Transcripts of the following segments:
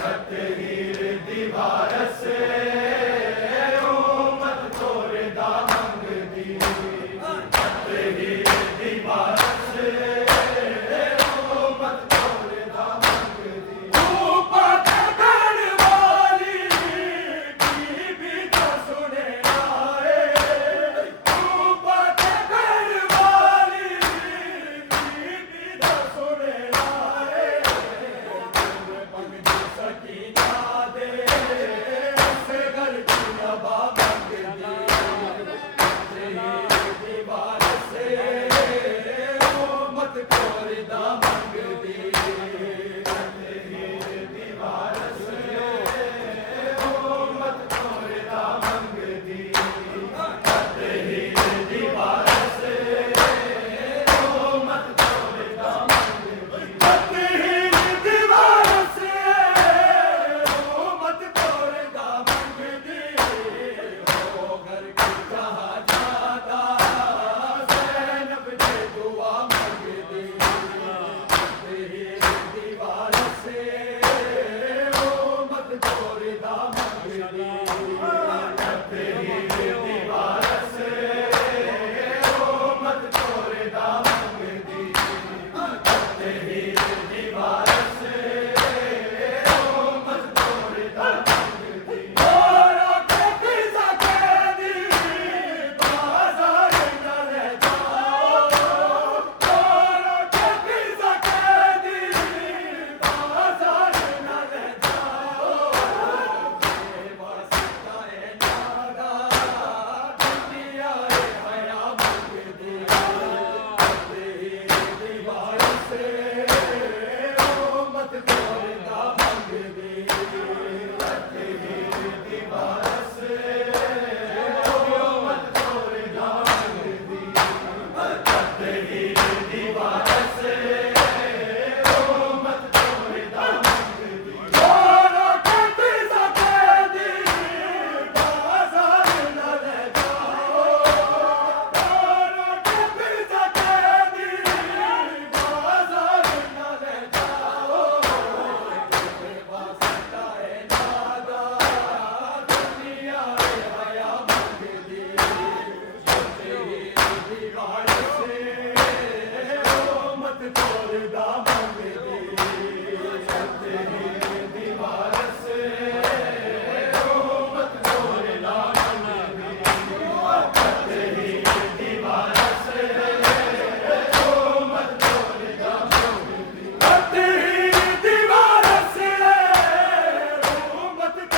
हीर दीवार से उम्मत तोरे दामंग दी हीर दीवार से उम्मत तोरे दामंग दी ऊपर गढ़ वाली भी तो सुने आए ऊपर गढ़ वाली भी तो सुने आए सकीना दे से घर की नवा मंग दी दीवार से उम्मत तोरे दामंग दी दीवार से उम्मत तोरे दामंग दी दीवार से उम्मत तोरे दामंग दी दीवार से उम्मत तोरे दामंग दी हो घर की जहाँ जादा ज़ैनब ने दुआ मंग दी दीवार से उम्मत तोरे दामंग दी दीवार से उम्मत तोरे दामंग दी दीवार से उम्मत तोरे दामंग दी औरों के पिज़्ज़ा के दी बाज़ार न रह जाओ औरों के पिज़्ज़ा के दी बाज़ार न रह जाओ वास्ता नादा दुनिया हया मंग दी दीवार से उम्मत तोरे दामंग दी दीवार से उम्मत तोरे दामंग दी दीवार से उम्मत तोरे दामंग दी औरों के पिज़्ज़ा के दी बाज़ार न रह जाओ औरों के पिज़्ज़ा के दी बाज़ार न रह जाओ वास्ता नादा दुनिया हया मंग दी दीवार से उम्मत तोरे दामंग दी दीवार से उम्मत तोरे दामंग दी दीवार से उम्मत तोरे दामंग दी दीवार से उम्मत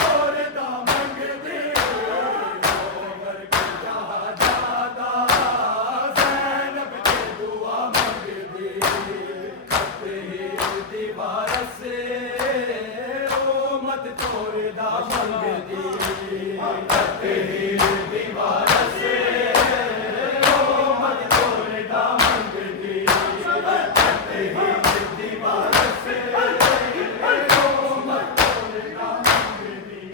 तोरे दामंग दी हो घर की जहाँ जादा ज़ैनब ने दुआ मंग दी दीवार से उम्मत तोरे दामंग दी दीवार से उम्मत तोरे दामंग दी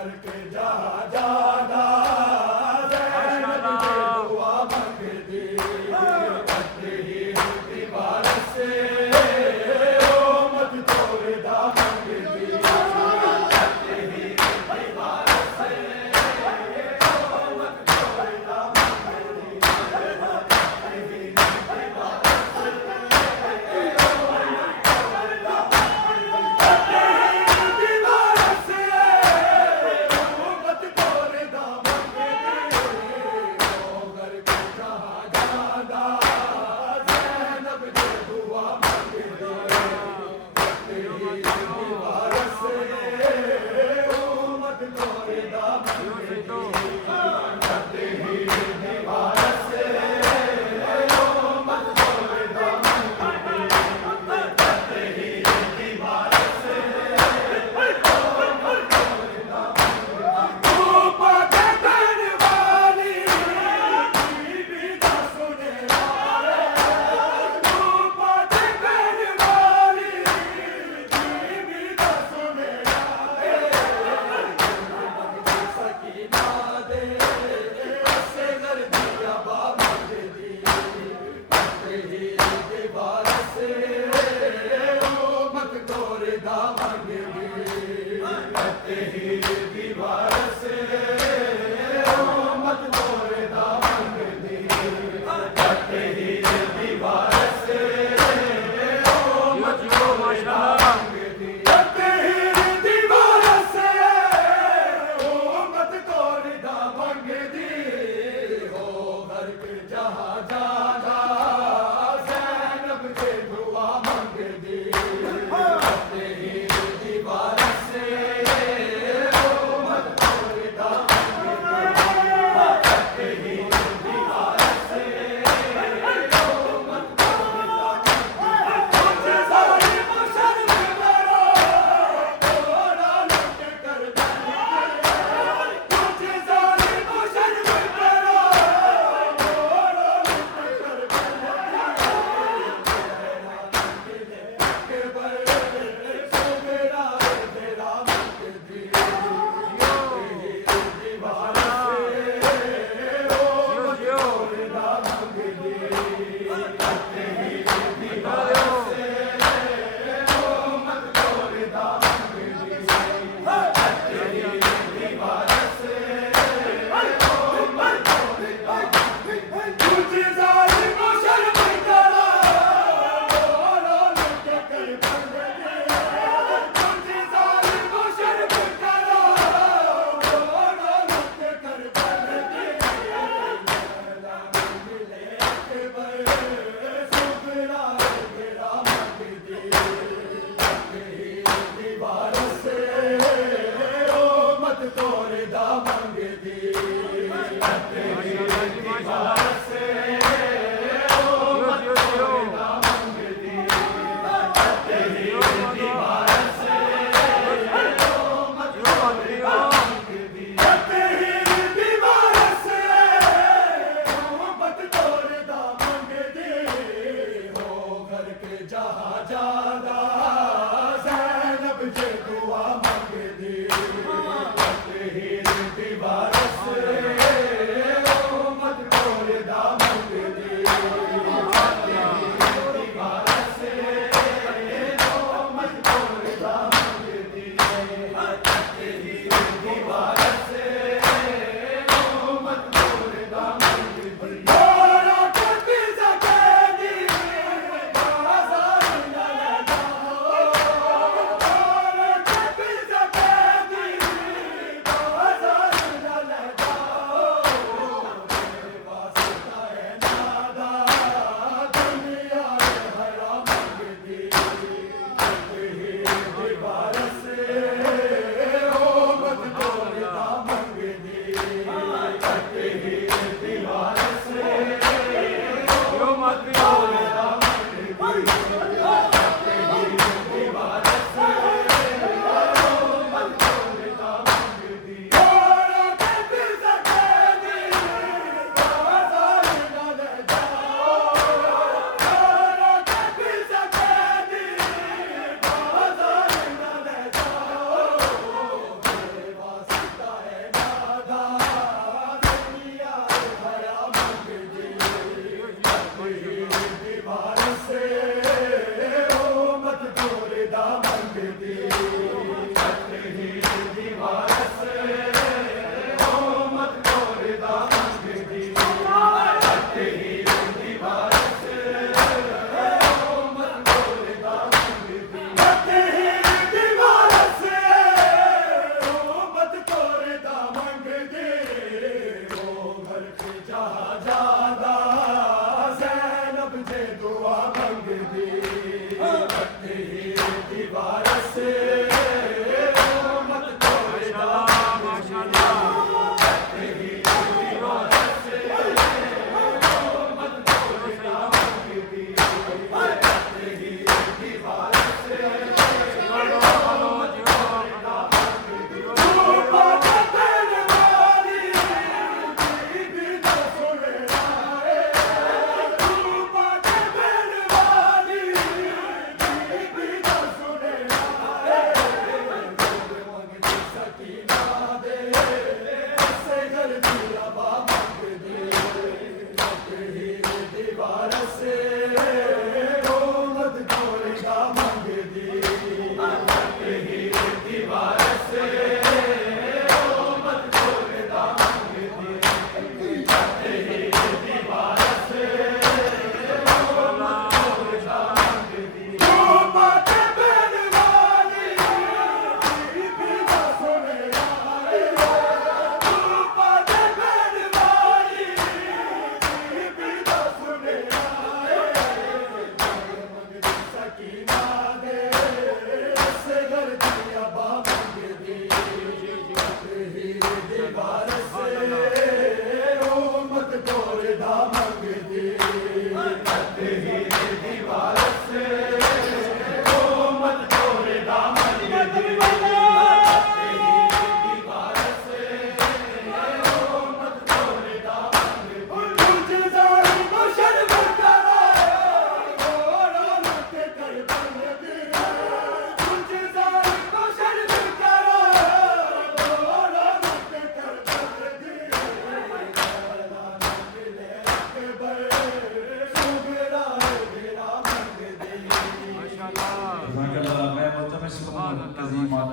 करके जहा जादा ज़ैनब दे दुआ मंगदी करते ही होती बारिश से ओ मत तोड़दा मंगदी करते ही होती बारिश से ओ मत तोड़दा मंगदी करते ही होती बारिश से करते ही होती बारिश से ओ मत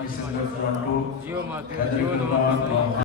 નંબર 72 જીઓ માં हैदर જીઓનો गुरबान વાપસ